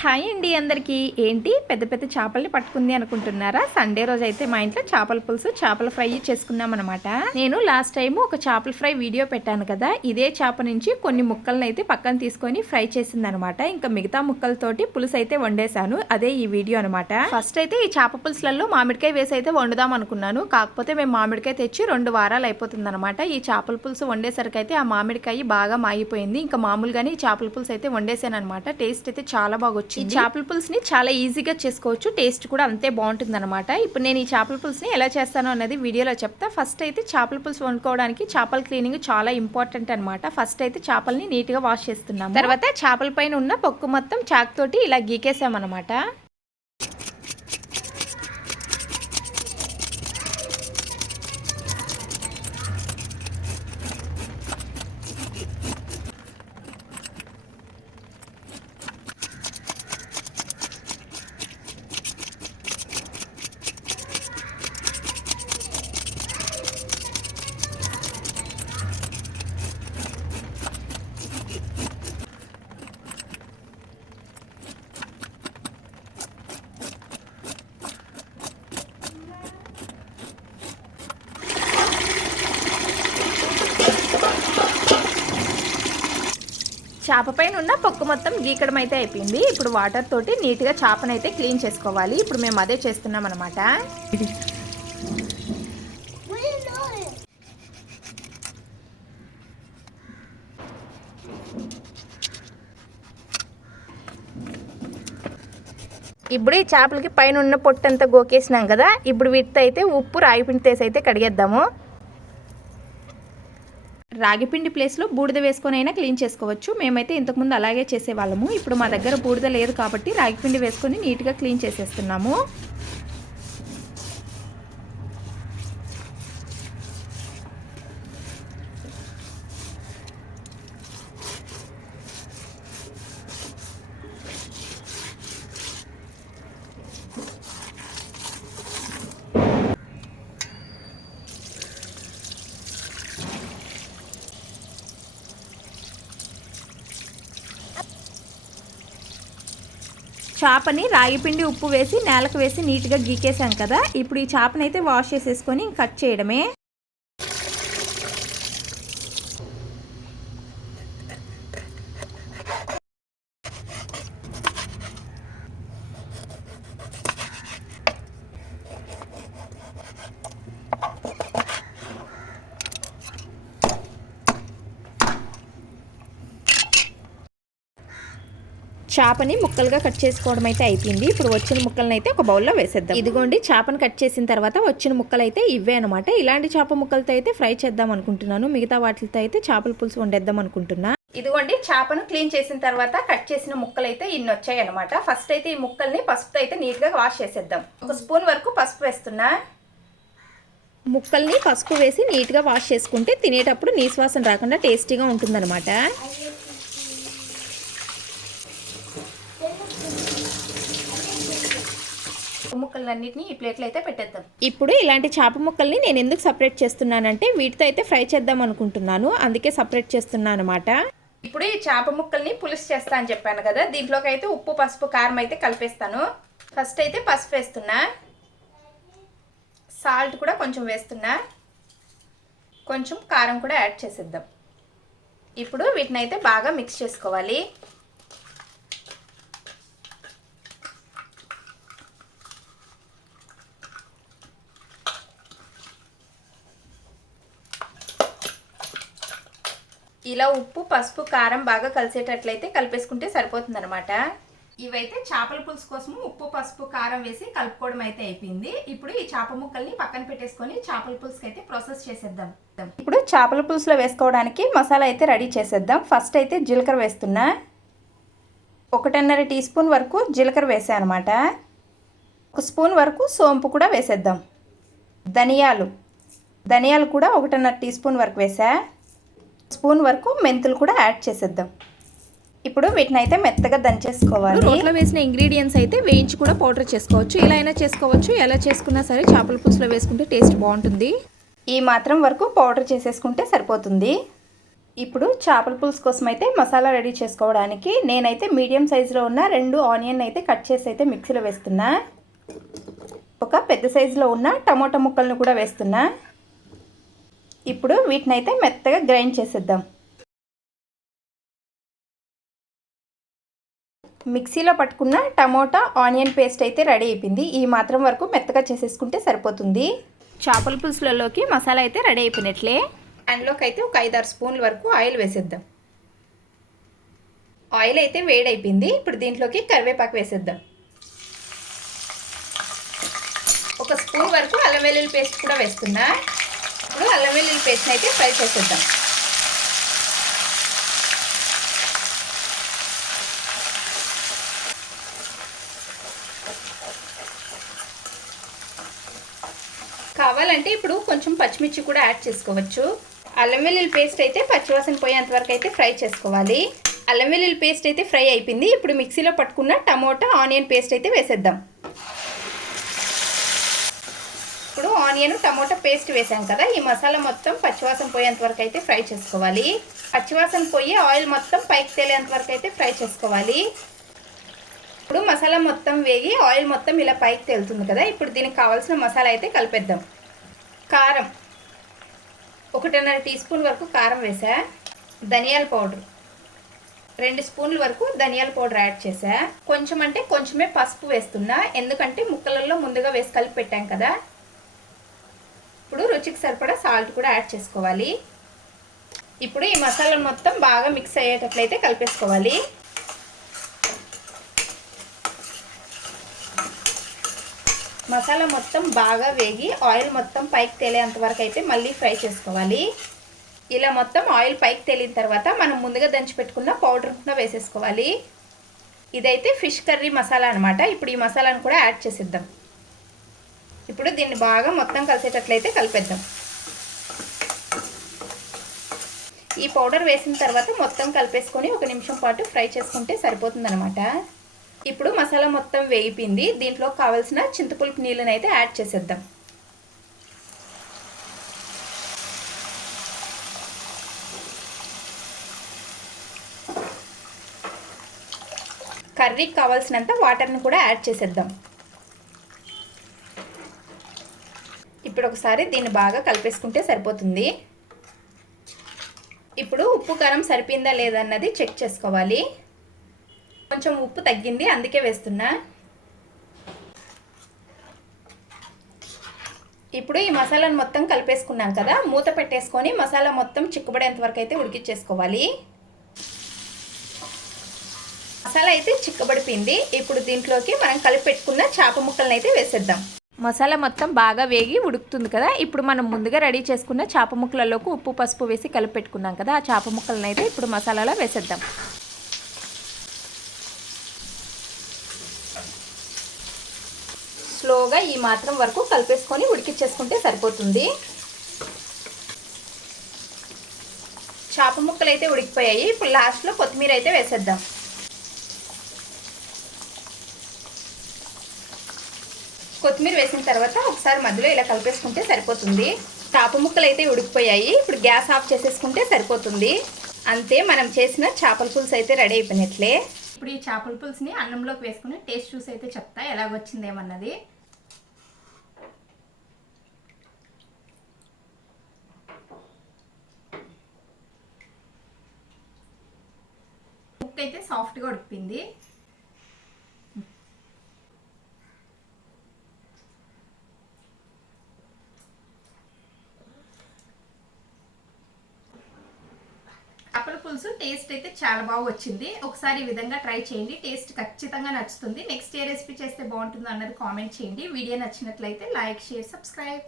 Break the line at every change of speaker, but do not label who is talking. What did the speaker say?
Hi అండి అందరికీ. ఏంటి? పెద్ద పెద్ద చేపల్ని పట్టుకుంది అనుకుంటున్నారా? సండే రోజు అయితే మా ఇంట్లో చేపల పులుసు చేపల ఫ్రై చేసుకున్నాం అనమాట నేను లాస్ట్ టైం ఒక చేపల ఫ్రై వీడియో పెట్టాను కదా. ఇదే చేప నుంచి కొన్ని ముక్కలను అయితే పక్కన తీసుకొని ఫ్రై చేసిందనమాట ఇంకా మిగతా ముక్కలతోటి పులుసు అయితే వండేశాను. అదే ఈ వీడియో అనమాట ఫస్ట్ అయితే ఈ చేప పులుసులలో మామిడికాయ వేసి అయితే వండుదాం అనుకున్నాను. కాకపోతే మేము మామిడికాయ తెచ్చి రెండు వారాలు అయిపోతుంది అనమాట ఈ చేపల పులుసు వండేసరికి అయితే ఆ మామిడికాయ బాగా మాగిపోయింది. ఇంకా మామూలుగానే ఈ చేపల పులుసు అయితే వండేసాను అనమాట టేస్ట్ అయితే చాలా బాగా వచ్చింది. ఈ చేపల పులుసుని చాలా ఈజీగా చేసుకోవచ్చు. టేస్ట్ కూడా అంతే బాగుంటుంది అనమాట ఇప్పుడు నేను ఈ చేపల పులుసుని ఎలా చేస్తాను అన్నది వీడియోలో చెప్తా. ఫస్ట్ అయితే చేపల పులుసు వండుకోవడానికి చేపల క్లీనింగ్ చాలా ఇంపార్టెంట్ అనమాట ఫస్ట్ అయితే చేపల్ని నీట్గా వాష్ చేస్తున్నాం తర్వాత చేపల పైన ఉన్న పొక్కు మొత్తం చాక్ తోటి ఇలా గీకేసామన్నమాట. చేప పైన ఉన్న పొక్కు మొత్తం గీకడం అయితే అయిపోయింది. ఇప్పుడు వాటర్ తోటి నీట్గా చేపనైతే క్లీన్ చేసుకోవాలి. ఇప్పుడు మేము అదే చేస్తున్నాం అనమాట ఇప్పుడు ఈ చేపలకి పైన ఉన్న పొట్టంతా గోకేసినాం కదా. ఇప్పుడు వీటితో అయితే ఉప్పు రాయి పిండితేసి అయితే కడిగేద్దాము. రాగిపిండి ప్లేస్లో బూడిద వేసుకొని అయినా క్లీన్ చేసుకోవచ్చు. మేమైతే ఇంతకుముందు అలాగే చేసేవాళ్ళము. ఇప్పుడు మా దగ్గర బూడిద లేదు కాబట్టి రాగిపిండి వేసుకొని నీట్గా క్లీన్ చేసేస్తున్నాము. చేపని రాగిపిండి ఉప్పు వేసి నేలకు వేసి నీట్గా గీకేసాం కదా. ఇప్పుడు ఈ చేపనైతే అయితే వాష్ చేసేసుకొని కట్ చేయడమే. చేపని ముక్కలుగా కట్ చేసుకోవడం అయితే అయిపోయింది. ఇప్పుడు వచ్చిన ముక్కలను అయితే ఒక బౌల్లో వేసేద్దాం. ఇదిగోండి చేపను కట్ చేసిన తర్వాత వచ్చిన ముక్కలు అయితే ఇవే అనమాట ఇలాంటి చేప ముక్కలతో అయితే ఫ్రై చేద్దాం అనుకుంటున్నాను. మిగతా వాటితో అయితే చేపల పులుసు వండేద్దాం అనుకుంటున్నా. ఇదిగోండి చేపను క్లీన్ చేసిన తర్వాత కట్ చేసిన ముక్కలు అయితే ఇన్ని వచ్చాయి అనమాట ఫస్ట్ అయితే ఈ ముక్కల్ని పసుపుతో అయితే నీట్గా వాష్ చేసేద్దాం. ఒక స్పూన్ వరకు పసుపు వేస్తున్నా. ముక్కల్ని పసుపు వేసి నీట్గా వాష్ చేసుకుంటే తినేటప్పుడు నీశ్వాసన రాకుండా టేస్టీగా ఉంటుందన్నమాట. ముక్కలన్నిటిని ఈ ప్లేట్లో అయితే పెట్టేద్దాం. ఇప్పుడు ఇలాంటి చేప ముక్కల్ని నేను ఎందుకు సపరేట్ చేస్తున్నానంటే వీటితో అయితే ఫ్రై చేద్దాం అనుకుంటున్నాను. అందుకే సపరేట్ చేస్తున్నాను అనమాట ఇప్పుడు ఈ చేప ముక్కల్ని పులుసు చేస్తా అని చెప్పాను కదా దీంట్లోకి అయితే ఉప్పు పసుపు కారం అయితే కలిపేస్తాను. ఫస్ట్ అయితే పసుపు వేస్తున్నా. సాల్ట్ కూడా కొంచెం వేస్తున్నా. కొంచెం కారం కూడా యాడ్ చేసేద్దాం. ఇప్పుడు వీటిని అయితే బాగా మిక్స్ చేసుకోవాలి. ఇలా ఉప్పు పసుపు కారం బాగా కలిసేటట్లయితే కలిపేసుకుంటే సరిపోతుంది అనమాట ఇవైతే చేపల పులుసు కోసం ఉప్పు పసుపు కారం వేసి కలుపుకోవడం అయితే అయిపోయింది. ఇప్పుడు ఈ చేప ముక్కల్ని పక్కన పెట్టేసుకొని చేపల పులుసుకి అయితే ప్రాసెస్ చేసేద్దాం. ఇప్పుడు చేపల పులుసులో వేసుకోవడానికి మసాలా అయితే రెడీ చేసేద్దాం. ఫస్ట్ అయితే జీలకర్ర వేస్తున్నా. ఒకటిన్నర టీ స్పూన్ వరకు జీలకర్ర వేసా అనమాట ఒక స్పూన్ వరకు సోంపు కూడా వేసేద్దాం. ధనియాలు. ధనియాలు కూడా ఒకటిన్నర టీ స్పూన్ వరకు వేసా. స్పూన్ వరకు మెంతులు కూడా యాడ్ చేసేద్దాం. ఇప్పుడు వీటిని అయితే మెత్తగా దంచేసుకోవాలి. రోట్లో వేసిన ఇంగ్రీడియంట్స్ అయితే వేయించి కూడా పౌడర్ చేసుకోవచ్చు. ఇలా అయినా చేసుకోవచ్చు. ఎలా చేసుకున్నా సరే చేపల పులుసులో వేసుకుంటే టేస్ట్ బాగుంటుంది. ఈ మాత్రం వరకు పౌడర్ చేసేసుకుంటే సరిపోతుంది. ఇప్పుడు చేపల పులుసు కోసం అయితే మసాలా రెడీ చేసుకోవడానికి నేనైతే మీడియం సైజులో ఉన్న రెండు ఆనియన్ అయితే కట్ చేసి అయితే మిక్సీలో వేస్తున్నా. ఒక పెద్ద సైజులో ఉన్న టమోటా ముక్కలను కూడా వేస్తున్నా. ఇప్పుడు వీటిని అయితే మెత్తగా గ్రైండ్ చేసేద్దాం. మిక్సీలో పట్టుకున్న టమోటా ఆనియన్ పేస్ట్ అయితే రెడీ అయిపోయింది. ఈ మాత్రం వరకు మెత్తగా చేసేసుకుంటే సరిపోతుంది. చేపల పులుసులలోకి మసాలా అయితే రెడీ అయిపోయినట్లే. ప్యాన్లోకి అయితే ఒక ఐదారు స్పూన్ల వరకు ఆయిల్ వేసేద్దాం. ఆయిల్ అయితే వేడైపోయింది. ఇప్పుడు దీంట్లోకి కరివేపాకు వేసేద్దాం. ఒక స్పూన్ వరకు అల్లం వెల్లుల్లి పేస్ట్ కూడా వేస్తున్నా. ఇప్పుడు అల్లం వెల్లుల్లి పేస్ట్ని అయితే ఫ్రై చేసేద్దాం. కావాలంటే ఇప్పుడు కొంచెం పచ్చిమిర్చి కూడా యాడ్ చేసుకోవచ్చు. అల్లం వెల్లుల్లి పేస్ట్ అయితే పచ్చివాసన పోయేంత వరకు అయితే ఫ్రై చేసుకోవాలి. అల్లం వెల్లుల్లి పేస్ట్ అయితే ఫ్రై అయిపోయింది. ఇప్పుడు మిక్సీలో పట్టుకున్న టమోటా ఆనియన్ పేస్ట్ అయితే వేసేద్దాం. ఇప్పుడు ఆనియన్ టమోటా పేస్ట్ వేసాం కదా ఈ మసాలా మొత్తం పచ్చివాసన పోయేంత వరకు అయితే ఫ్రై చేసుకోవాలి. పచ్చివాసన పోయి ఆయిల్ మొత్తం పైకి తేలేంత వరకు అయితే ఫ్రై చేసుకోవాలి. ఇప్పుడు మసాలా మొత్తం వేగి ఆయిల్ మొత్తం ఇలా పైకి తేలుతుంది కదా ఇప్పుడు దీనికి కావాల్సిన మసాలా అయితే కలిపేద్దాం. కారం. ఒకటిన్నర టీ స్పూన్ వరకు కారం వేసా. ధనియాల పౌడర్. రెండు స్పూన్ల వరకు ధనియాల పౌడర్ యాడ్ చేసా. కొంచెం అంటే కొంచెమే పసుపు వేస్తున్నా ఎందుకంటే ముక్కలలో ముందుగా వేసి కలిపి పెట్టాం కదా ఇప్పుడు రుచికి సరిపడా సాల్ట్ కూడా యాడ్ చేసుకోవాలి. ఇప్పుడు ఈ మసాలా మొత్తం బాగా మిక్స్ అయ్యేటట్లయితే కలిపేసుకోవాలి. మసాలా మొత్తం బాగా వేగి ఆయిల్ మొత్తం పైకి తేలేంత వరకు అయితే మళ్ళీ ఫ్రై చేసుకోవాలి. ఇలా మొత్తం ఆయిల్ పైకి తేలిన తర్వాత మనం ముందుగా దంచి పెట్టుకున్న పౌడర్ కూడా వేసేసుకోవాలి. ఇదైతే ఫిష్ కర్రీ మసాలా అనమాట ఇప్పుడు ఈ మసాలాను కూడా యాడ్ చేసేద్దాం. ఇప్పుడు దీన్ని బాగా మొత్తం కలిసేటట్లయితే కలిపేద్దాం. ఈ పౌడర్ వేసిన తర్వాత మొత్తం కలిపేసుకొని ఒక నిమిషం పాటు ఫ్రై చేసుకుంటే సరిపోతుందనమాట ఇప్పుడు మసాలా మొత్తం వేయిపోయింది దీంట్లో కావాల్సిన చింతపులుపు నీళ్ళని అయితే యాడ్ చేసేద్దాం. కర్రీకి కావాల్సినంత వాటర్ని కూడా యాడ్ చేసేద్దాం. ఇప్పుడు ఒకసారి దీన్ని బాగా కలిపేసుకుంటే సరిపోతుంది. ఇప్పుడు ఉప్పు కారం సరిపోయిందా లేదా అన్నది చెక్ చేసుకోవాలి. కొంచెం ఉప్పు తగ్గింది అందుకే వేస్తున్నా. ఇప్పుడు ఈ మసాలాను మొత్తం కలిపేసుకున్నాం కదా మూత పెట్టేసుకొని మసాలా మొత్తం చిక్కుబడేంత వరకు అయితే ఉడికిచ్చేసుకోవాలి. మసాలా అయితే చిక్కబడిపోయింది. ఇప్పుడు దీంట్లోకి మనం కలిపి పెట్టుకున్న చేప ముక్కలను అయితే వేసేద్దాం. మసాలా మొత్తం బాగా వేగి ఉడుకుతుంది కదా. ఇప్పుడు మనం ముందుగా రెడీ చేసుకున్న చేప ముక్కలలోకి ఉప్పు పసుపు వేసి కలిపి పెట్టుకున్నాం కదా. ఆ చేప ముక్కలను అయితే ఇప్పుడు మసాలాలో వేసేద్దాం. స్లోగా ఈ మాత్రం వరకు కలిపేసుకొని ఉడికిచ్చేసుకుంటే సరిపోతుంది. చేప ముక్కలు అయితే ఉడికిపోయాయి. ఇప్పుడు లాస్ట్లో కొత్తిమీర అయితే వేసేద్దాం. కొత్తిమీర వేసిన తర్వాత ఒకసారి మధ్యలో ఇలా కలిపేసుకుంటే సరిపోతుంది. చాప ముక్కలు అయితే ఉడికిపోయాయి. ఇప్పుడు గ్యాస్ ఆఫ్ చేసేసుకుంటే సరిపోతుంది. అంతే మనం చేసిన చేపల పులుసు అయితే రెడీ అయిపోయినట్లే. ఇప్పుడు ఈ చేపల పులుసుని అన్నంలోకి వేసుకుని టేస్ట్ చూసి అయితే చెప్తా. ఎలా వచ్చిందేమన్నది. ముక్క అయితే సాఫ్ట్గా ఉడికింది చేపల పులుసు టేస్ట్ అయితే చాలా బాగా వచ్చింది. ఒకసారి ఈ విధంగా ట్రై చేయండి. టేస్ట్ ఖచ్చితంగా నచ్చుతుంది. నెక్స్ట్ ఏ రెసిపీ చేస్తే బాగుంటుందో అన్నది కామెంట్ చేయండి. వీడియో నచ్చినట్లయితే లైక్ షేర్ సబ్స్క్రైబ్